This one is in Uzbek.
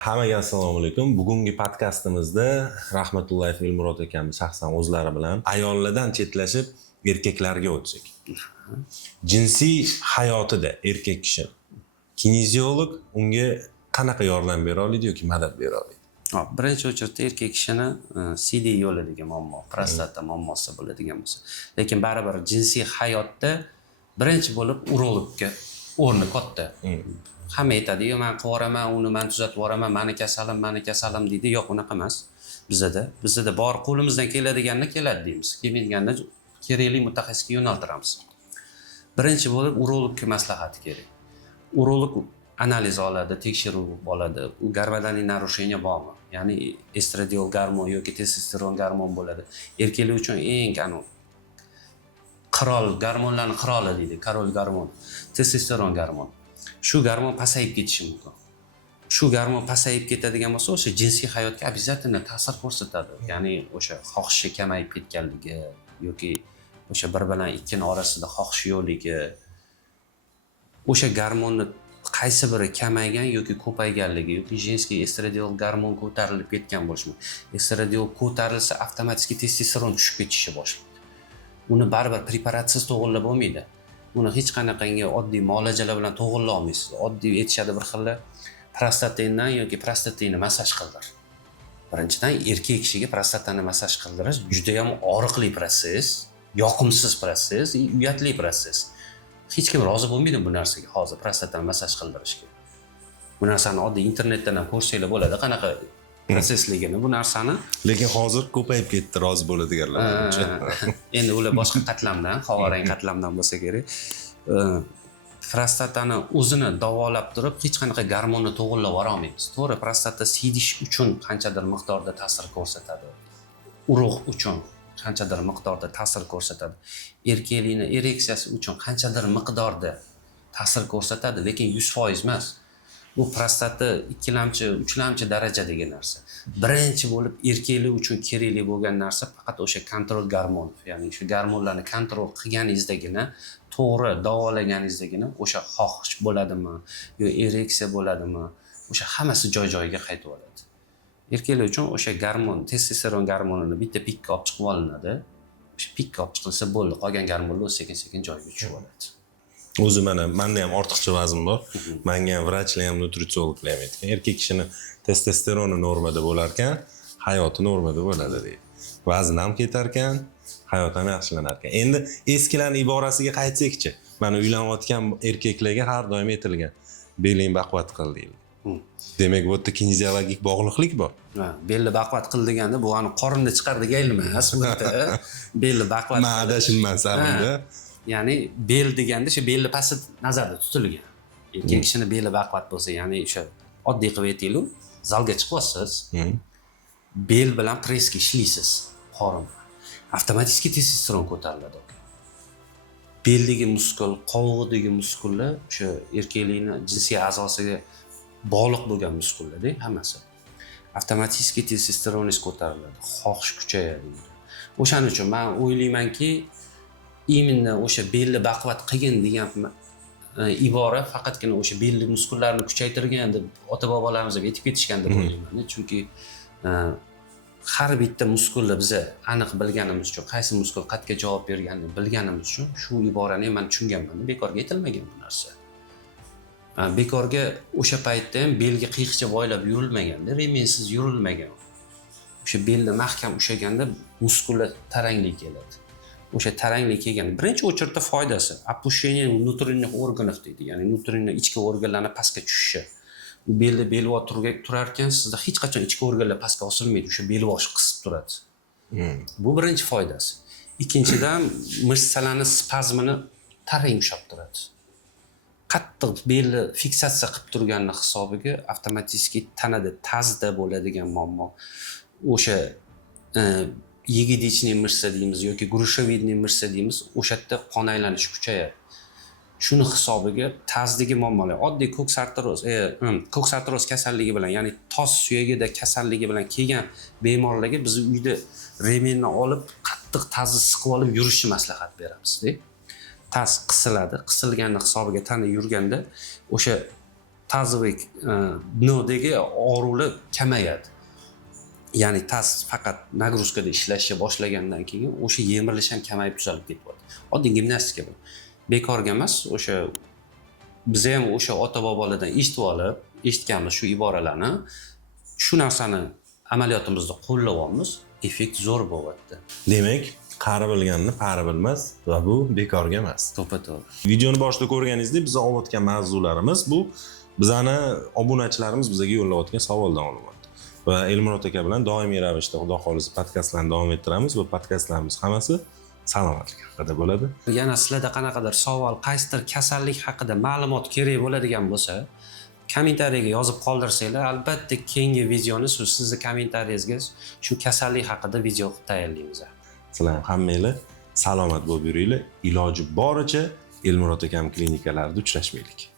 Hammaga assalomu alaykum. Bugungi podkastimizda Rahmatullayev Elmurod akamiz shaxsan o'zlari bilan ayollardan chetlashib erkaklarga o'tsak. Jinsiy hayotida erkak kishi kineziolog unga qanaqa yordam bera oladi yoki madad bera oladi? Birinchi o'chirda erkak kishini CD yo'li degan muammo, prostata muammosi bo'ladigan bo'lsa, lekin baribir jinsiy hayotda birinchi bo'lib urologga o'rni katta. Hamma aytadi-yu, men qilib yuboraman, uni men tuzatib yuboraman, meni kasalim deydi. Yo'q, unaqa emas. Bizda bor qo'limizdan keladiganini keladi deymiz. Kelmaydiganda kerakli mutaxassisga yo'naltiramiz. Birinchi bo'lib urologga maslahat kerak. Urolog analiz oladi, tekshiruv oladi. U gormonal narusheniya bormi? Ya'ni estradiol gormon yoki testosteron gormon bo'ladi. Erkaklar uchun eng qirol gormonlarning qiroli deydi. Korol gormon, testosteron gormon. Shu gormon pasayib ketishi mumkin. Shu gormon pasayib ketadigan bo'lsa, o'sha jinsiy hayotga обязательно ta'sir ko'rsatadi. Ya'ni o'sha xohishi kamayib ketganligi yoki o'sha bir bilan ikkini orasida xohish yo'qligi, o'sha gormonni qaysi biri kamaygan yoki ko'payganligi yoki jinsiy estradiol gormon ko'tarilib ketgan bo'lishi mumkin. Estradiol ko'tarilsa, avtomatik testosteron tushib ketishi boshlaydi. Uni baribir preparatsiz to'g'rilab bo'lmaydi. Uni hech qanaqangi oddiy muolajalar bilan to'g'rilay olmaysiz. Oddiy aytishadi bir xilla prostatindan yoki prostatini massaj qildir. Birinchidan erkak kishiga prostatani massaj qildirish juda ham og'riqli proses, yoqimsiz proses, uyatli proses. Hech kim rozi bo'lmaydi bu narsaga hozir prostatani massaj qildirishga. Bu narsani oddiy internetdan ham ko'rsanglar bo'ladi, qanaqa prosesligini bu narsani. Lekin hozir ko'payib ketdi rozi bo'ladiganlar. Endi ular boshqa qatlamdan, havorang qatlamdan bo'lsa kerak. Prostatani o'zini davolab turib, hech qanaqa gormonni to'g'rilab yubora olmaymiz. To'g'ri, prostata siydish uchun qanchadir miqdorda ta'sir ko'rsatadi. Urug' uchun qanchadir miqdorda ta'sir ko'rsatadi. Erkaklikning ereksiyasi uchun qanchadir miqdorda ta'sir ko'rsatadi, lekin 100% emas. Bu prostata 2lamchi, 3lamchi darajadagi narsa. Birinchi bo'lib erkaklik uchun kerakli bo'lgan narsa faqat o'sha kontrol gormon, ya'ni shu gormonlarni kontrol qilganingizdagina, to'g'ri davolaganingizda o'sha xohish bo'ladimi, yo ereksiya bo'ladimi, o'sha hammasi joy-joyiga qaytib oladi. Erkaklar uchun o'sha gormon, testosteron gormonini bitta pikka olib chiqib olinadi. O'sha pikka olib chiqilsa bo'ldi, qolgan gormonlar sekin-sekin joyiga tushib oladi. O'zi menda ham ortiqcha vazn bor. Menga ham vrachlar ham nutritsiologlar ham aytgan. Erkak kishini testosteroni normada bo'lar ekan, hayoti normada bo'ladi deydi. Vazn ham ketar ekan, hayot ham yaxshilanar ekan. Endi eskilarning iborasiga qaytsak-chi. Mana uylanayotgan erkaklarga har doim aytilgan, beling baquvvat qil deydi. Demak, bu yerda kineziologik bog'liqlik bor. Belni baquvvat qil deganda bu ani qorinni chiqar degan emas, bu yerda. Belni baquvvat. Ma'dashilmasa bunda. Ya'ni bel deganda shu belni pasti nazarda tutilgan. Erkak kishini beli baquvvat bo'lsa, ya'ni o'sha oddiy qilib aytaylik, zalga chiqyapsiz. Bel bilan pressga ishlaysiz, qorin. Avtomatik testosteron ko'tariladi. Beldagi muskul, qovog'idagi muskullar o'sha erkaklikning jinsiy a'zosiga bog'liq bo'lgan muskullar-da hammasi. Avtomatik testosteroningiz ko'tariladi, xohish kuchayadi. O'shaning uchun men o'ylaymanki, именно o'sha belni baquvvat qilgin degan ibora faqatgina o'sha belli muskullarni kuchaytirgan deb ota-bobolarimiz ham aytib ketishgan deb o'ylayman. Chunki har bitta muskulni biz aniq bilganimiz uchun, qaysi muskul qatga javob berganini bilganimiz uchun shu iborani men tushunganman. Bekorga aytilmagan bu narsa. Bekorga o'sha paytda ham belga qiyiqcha boylab yurilmaganda, remensiz yurilmagan. O'sha belni mahkam ushlaganda muskullar taranglik keladi. O'sha taranglik kelgan birinchi o'chirda foydasi oppushение внутренних органов deydi, ya'ni внутренний ichki organlarning pastga tushishi. U belni belvoq turar ekan, sizda hech qachon ichki organlar pastga osilmaydi, o'sha belvoq qisib turadi. Bu birinchi foydasi. Ikkinchidan mishsalarning spazmini tarang ushlab turadi. Qattiq belni fiksatsiya qilib turganning hisobiga avtomatik tanada tazda bo'ladigan muammo, o'sha yegidechniy mishsa deymiz yoki grushovidniy mishsa deymiz, o'sha yerda qon aylanishi kuchayadi. Shuni hisobiga tazdagi muammolar, oddiy koksartroz kasalligi bilan, ya'ni tos suyagida kasalligi bilan kelgan bemorlarga biz uyda remenni olib, qattiq tazni siqib olib yurishni maslahat beramiz-da. Taz qisiladi, qisilganning hisobiga tana yurganda o'sha тазовый dnodagi og'riqlar kamayadi. Ya'ni taz faqat nagruzkada ishlashni boshlagandan keyin o'sha yemirilish ham kamayib tuzalib ketyapti. Oddiy gimnastika bu. Bekorga emas, o'sha biz ham o'sha ota-bobolardan eshitib olib, eshitganmiz shu iboralarni, shu narsani amaliyotimizda qo'llayapmiz, effekt zo'r bo'lyapti. Demak, qari bilganni pari bilmas va bu bekorga emas. To'ppa-to'g'ri. Videoni boshida ko'rganingizdek, biz olayotgan mavzularimiz bu bizani obunachilarimiz bizga yo'llayotgan savoldan olinadi. Va Elmurod aka bilan doimiy ravishda xudo xolisa podkastlarni davom ettiramiz va podkastlarimiz hammasi salomatlik haqida bo'ladi. Yana sizlarda qanaqadir savol, qaysidir kasallik haqida ma'lumot kerak bo'ladigan bo'lsa, kommentariyaga yozib qoldirsanglar, albatta keyingi videoni sizni kommentariyangizga shu kasallik haqida video tayyorlaymiz. Sizlar ham hammanglar salomat bo'lib yuringlar. Iloji boricha Elmurod akam klinikalarida uchrashmaylik.